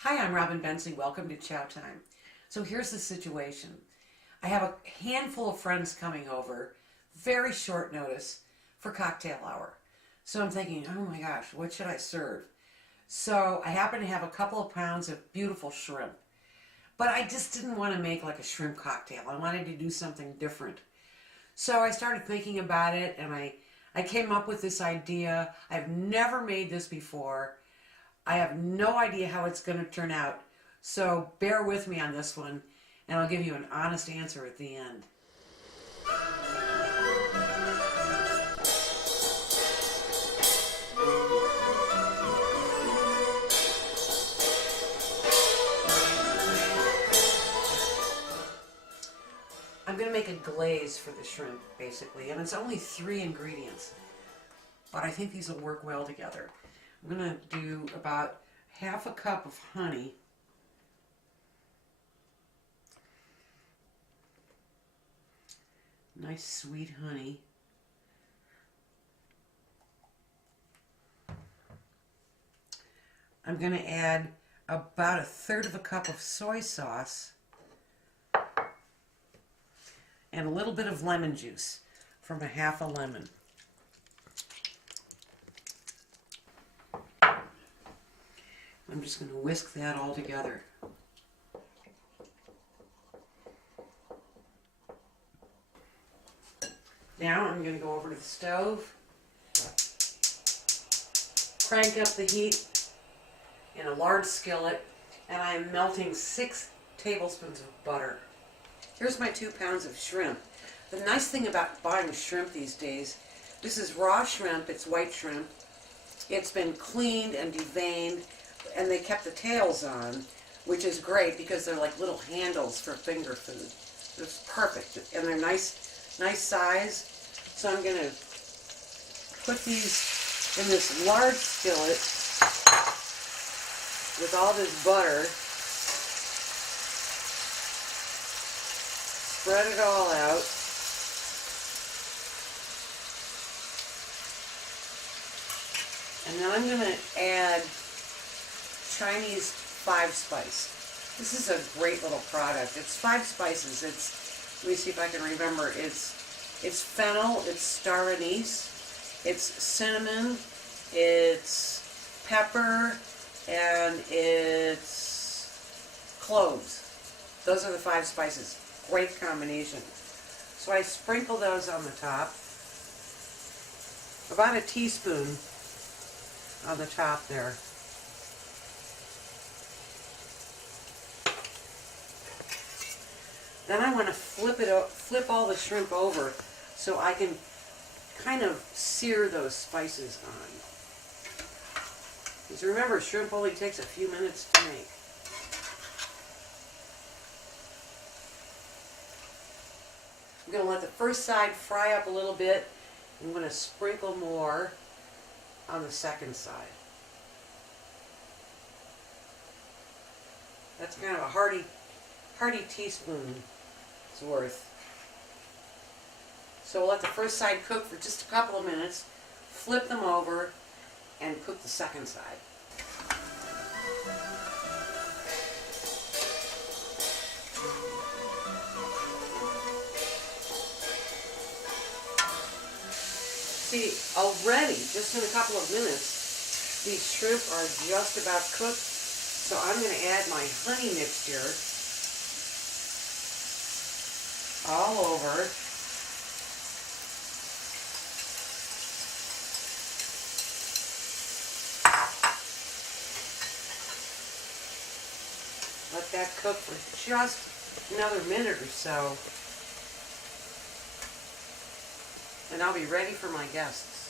Hi, I'm Robin Bensley. Welcome to Chow Time. So here's the situation. I have a handful of friends coming over, very short notice, for cocktail hour. So I'm thinking, oh my gosh, what should I serve? So I happen to have a couple of pounds of beautiful shrimp. But I just didn't want to make like a shrimp cocktail. I wanted to do something different. So I started thinking about it and I came up with this idea. I've never made this before. I have no idea how it's going to turn out, so bear with me on this one, and I'll give you an honest answer at the end. I'm going to make a glaze for the shrimp, basically, and it's only 3 ingredients, but I think these will work well together. I'm going to do about half a cup of honey. Nice sweet honey. I'm going to add about 1/3 of a cup of soy sauce and a little bit of lemon juice from a half a lemon. I'm just going to whisk that all together. Now I'm going to go over to the stove, crank up the heat in a large skillet, and I am melting 6 tablespoons of butter. Here's my 2 pounds of shrimp. The nice thing about buying shrimp these days, this is raw shrimp, it's white shrimp. It's been cleaned and deveined, and they kept the tails on, which is great because they're like little handles for finger food. It's perfect, and they're nice size. So I'm going to put these in this large skillet with all this butter. Spread it all out. And then I'm going to add Chinese 5-spice. This is a great little product. It's 5 spices. Let me see if I can remember. It's fennel, it's star anise, it's cinnamon, it's pepper, and it's cloves. Those are the 5 spices. Great combination. So I sprinkle those on the top. About a teaspoon on the top there. Then I want to flip all the shrimp over so I can kind of sear those spices on. Because remember, shrimp only takes a few minutes to make. I'm going to let the first side fry up a little bit. I'm going to sprinkle more on the second side. That's kind of a hearty teaspoon's worth. So we'll let the first side cook for just a couple of minutes, flip them over, and cook the second side. See, already, just in a couple of minutes, these shrimp are just about cooked. So I'm going to add my honey mixture all over. Let that cook for just another minute or so. And I'll be ready for my guests.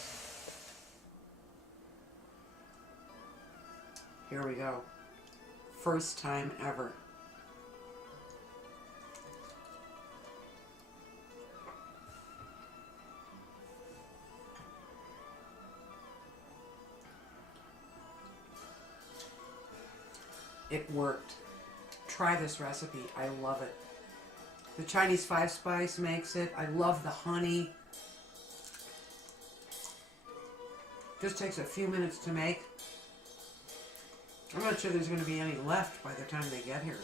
Here we go. First time ever. It worked. Try this recipe. I love it. The Chinese 5-spice makes it. I love the honey. Just takes a few minutes to make. I'm not sure there's going to be any left by the time they get here.